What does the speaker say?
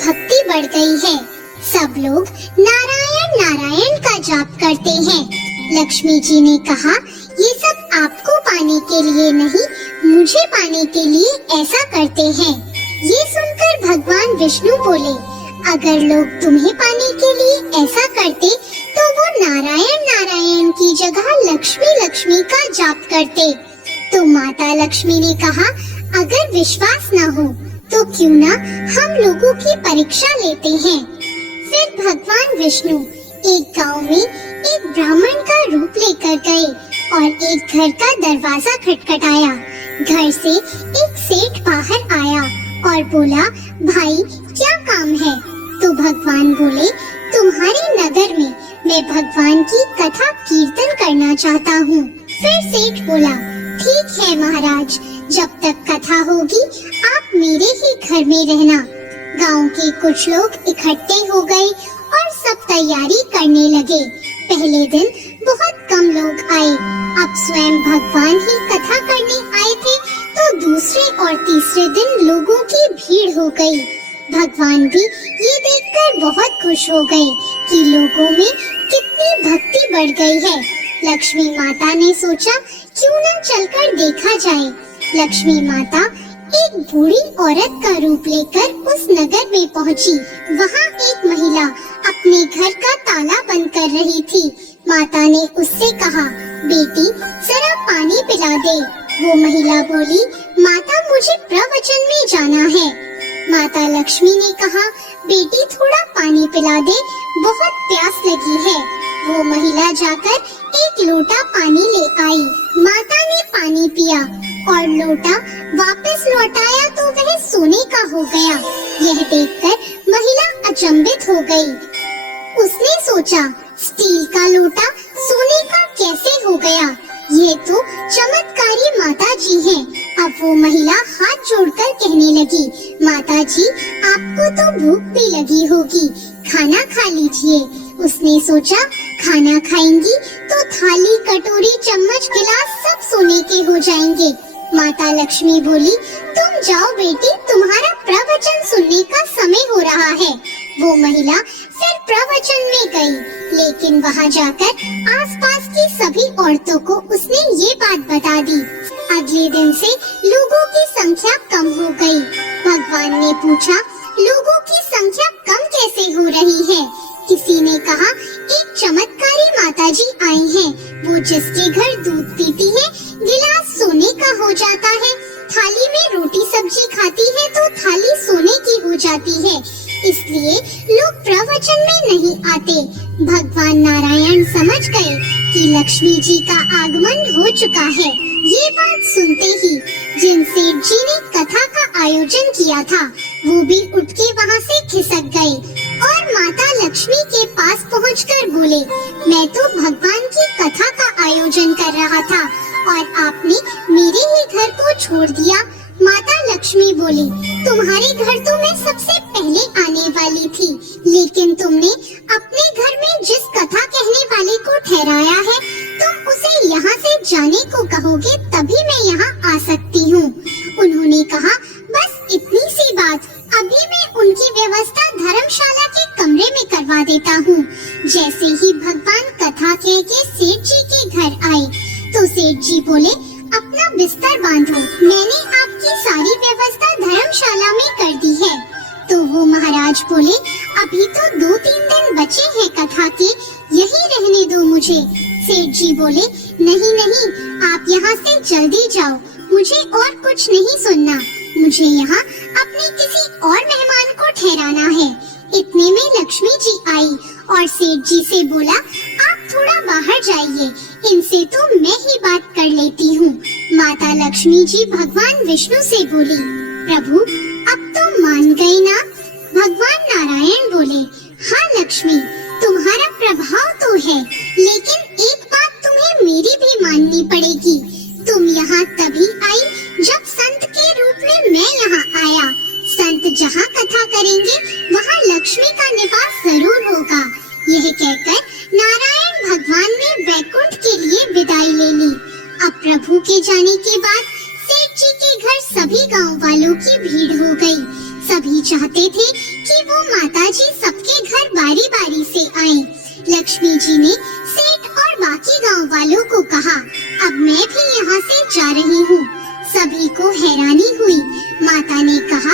भक्ति बढ़ गई है। सब लोग नारायण नारायण का जाप करते हैं। लक्ष्मी जी ने कहा, ये सब आपको पाने के लिए नहीं, मुझे पाने के लिए ऐसा करते हैं। ये सुनकर भगवान विष्णु बोले, अगर लोग तुम्हें पाने के लिए ऐसा करते तो वो नारायण नारायण की जगह लक्ष्मी लक्ष्मी का जाप करते। तो माता लक्ष्मी ने कहा, अगर विश्वास न हो तो क्यों ना हम लोगों की परीक्षा लेते हैं। फिर भगवान विष्णु एक गांव में एक ब्राह्मण का रूप लेकर गए और एक घर का दरवाजा खटखटाया। घर से एक सेठ बाहर आया और बोला, भाई क्या काम है? तो भगवान बोले, तुम्हारे नगर में मैं भगवान की कथा कीर्तन करना चाहता हूँ। फिर सेठ बोला, ठीक है महाराज, जब तक कथा होगी आप मेरे ही घर में रहना। गांव के कुछ लोग इकट्ठे हो गए और सब तैयारी करने लगे। पहले दिन बहुत कम लोग आए। अब स्वयं भगवान ही कथा करने आए थे तो दूसरे और तीसरे दिन लोगों की भीड़ हो गई। भगवान भी ये देखकर बहुत खुश हो गए कि लोगों में कितनी भक्ति बढ़ गई है। लक्ष्मी माता ने सोचा, क्यों न चलकर देखा जाए। लक्ष्मी माता एक बूढ़ी औरत का रूप लेकर उस नगर में पहुंची। वहाँ एक महिला अपने घर का ताला बंद कर रही थी। माता ने उससे कहा, बेटी जरा पानी पिला दे। वो महिला बोली, माता मुझे प्रवचन में जाना है। माता लक्ष्मी ने कहा, बेटी थोड़ा पानी पिला दे, बहुत प्यास लगी है। वो महिला जाकर एक लोटा पानी ले आई। माता ने पानी पिया और लोटा वापस लौटाया तो वह सोने का हो गया। यह देखकर महिला अचंभित हो गई। उसने सोचा, स्टील का लोटा सोने का कैसे हो गया? ये तो चमत्कारी माता जी हैं। अब वो महिला हाथ जोड़कर कहने लगी, माता जी आपको तो भूख भी लगी होगी, खाना खा लीजिए। उसने सोचा, खाना खाएंगी तो थाली कटोरी चम्मच गिलास सब सोने के हो जाएंगे। माता लक्ष्मी बोली, तुम जाओ बेटी, तुम्हारा प्रवचन सुनने का समय हो रहा है। वो महिला फिर प्रवचन में गई, लेकिन वहाँ जाकर आसपास की सभी औरतों को उसने ये बात बता दी। अगले दिन से लोगों की संख्या कम हो गई। भगवान ने पूछा, लोगों की संख्या कम कैसे हो रही है? किसी ने कहा, एक चमत्कारी माताजी आई हैं। वो जिसके घर दूध पीती है गिलास सोने का हो जाता है, थाली में रोटी सब्जी खाती है तो थाली सोने की हो जाती है। इसलिए लोग प्रवचन में नहीं आते। भगवान नारायण समझ गए कि लक्ष्मी जी का आगमन हो चुका है। ये बात सुनते ही जिन सेठ जी ने कथा का आयोजन किया था वो भी उठ के वहाँ से खिसक गए और माता लक्ष्मी के पास पहुँचकर बोले, मैं तो भगवान की कथा का आयोजन कर रहा था और आपने मेरे ही घर को छोड़ दिया। माता लक्ष्मी बोली, तुम्हारे घर तो मैं सबसे पहले आने वाली थी, लेकिन तुमने अपने घर में जिस कथा कहने वाले को ठहराया है, तुम उसे यहाँ से जाने को कहोगे तभी मैं यहाँ आ सकती हूँ। उन्होंने कहा, बस इतनी सी बात, अभी मैं उनकी व्यवस्था धर्मशाला के कमरे में करवा देता हूँ। जैसे ही भगवान कथा कह के सेठ जी के घर आए तो सेठ जी बोले, अपना बिस्तर बांधो, मैंने आपकी सारी व्यवस्था धर्मशाला में कर दी है। तो वो महाराज बोले, अभी तो 2-3 दिन बचे हैं कथा के, यही रहने दो मुझे। सेठ जी बोले, नहीं नहीं, आप यहाँ से जल्दी जाओ, मुझे और कुछ नहीं सुनना, मुझे यहाँ अपने किसी और मेहमान को ठहराना है। इतने में लक्ष्मी जी आई और सेठ जी से बोला, आप थोड़ा बाहर जाइए, इनसे तो मैं ही बात कर लेती हूँ। माता लक्ष्मी जी भगवान विष्णु से बोली, प्रभु अब तो मान गए ना? भगवान नारायण बोले, हाँ लक्ष्मी, तुम्हारा प्रभाव तो है, लेकिन एक बात तुम्हें मेरी भी माननी पड़ेगी। तुम यहाँ तभी आई जब संत के रूप में मैं यहाँ आया। संत जहाँ कथा करेंगे वहाँ लक्ष्मी का निवास जरूर होगा। यह कहकर नारायण भगवान ने वैकुंठ के लिए विदाई ले ली। अब प्रभु के जाने के बाद सेठ जी के घर सभी गांव वालों की भीड़ हो गई। सभी चाहते थे कि वो माताजी सबके घर बारी बारी से आए। लक्ष्मी जी ने सेठ और बाकी गांव वालों को कहा, अब मैं भी यहाँ से जा रही हूँ। सभी को हैरानी हुई। माता ने कहा,